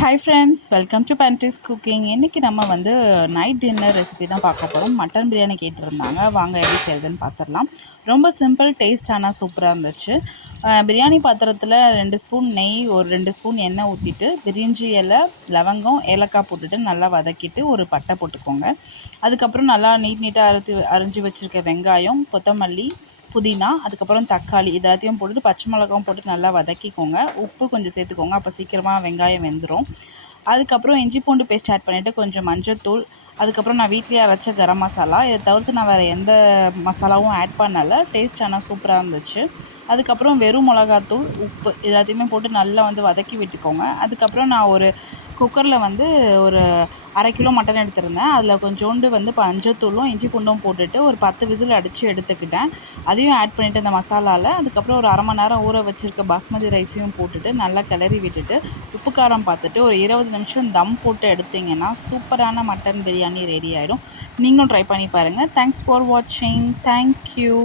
Hi friends, welcome to pantry's cooking. இன்றைக்கி நம்ம வந்து நைட் டின்னர் ரெசிபி தான் பார்க்க போகிறோம். மட்டன் பிரியாணி கேட்டிருந்தாங்க. வாங்க எப்படி செய்கிறதுன்னு பார்த்துடலாம். ரொம்ப சிம்பிள், டேஸ்ட் ஆனால் சூப்பராக இருந்துச்சு. பிரியாணி பாத்திரத்தில் 2 ஸ்பூன் நெய், ஒரு 2 ஸ்பூன் எண்ணெய் ஊற்றிட்டு பிரிஞ்சி இலை, லவங்கம், ஏலக்காய் போட்டுட்டு நல்லா வதக்கிட்டு ஒரு பட்டை போட்டுக்கோங்க. அதுக்கப்புறம் நல்லா நீட்டாக அரிஞ்சு வச்சுருக்க வெங்காயம், கொத்தமல்லி, புதினா, அதுக்கப்புறம் தக்காளி எல்லாத்தையும் போட்டுட்டு பச்சை மிளகாவும் போட்டு நல்லா வதக்கிக்கோங்க. உப்பு கொஞ்சம் சேர்த்துக்கோங்க, அப்போ சீக்கிரமாக வெங்காயம் வெந்துடும். அதுக்கப்புறம் இஞ்சி பூண்டு பேஸ்ட் ஆட் பண்ணிவிட்டு கொஞ்சம் மஞ்சள்தூள், அதுக்கப்புறம் நான் வீட்லேயே அரைச்ச கரம் மசாலா, இதை தவிர்த்து நான் வேறு எந்த மசாலாவும் ஆட் பண்ணலை. டேஸ்ட் ஆனால் சூப்பராக இருந்துச்சு. அதுக்கப்புறம் வெறும் மிளகாத்தூள், உப்பு எல்லாத்தையுமே போட்டு நல்லா வந்து வதக்கி விட்டுக்கோங்க. அதுக்கப்புறம் நான் ஒரு குக்கரில் வந்து ஒரு 1/2 கிலோ மட்டன் எடுத்திருந்தேன். அதில் கொஞ்சோண்டு வந்து மஞ்சத்தூளும் இஞ்சி பூண்டும் போட்டுட்டு ஒரு 10 விசில் அடித்து எடுத்துக்கிட்டேன். அதையும் ஆட் பண்ணிவிட்டு இந்த மசாலாவில் அதுக்கப்புறம் ஒரு 1/2 மணி நேரம் ஊற வச்சுருக்க பாஸ்மதி ரைஸையும் போட்டுட்டு நல்லா கிளறி விட்டுட்டு உப்பு காரம் பார்த்துட்டு ஒரு 20 நிமிஷம் தம் போட்டு எடுத்திங்கன்னா சூப்பரான மட்டன் பிரியாணி ரெடி ஆகிடும். நீங்களும் ட்ரை பண்ணி பாருங்கள். தேங்க்ஸ் ஃபார் வாட்சிங். தேங்க்யூ.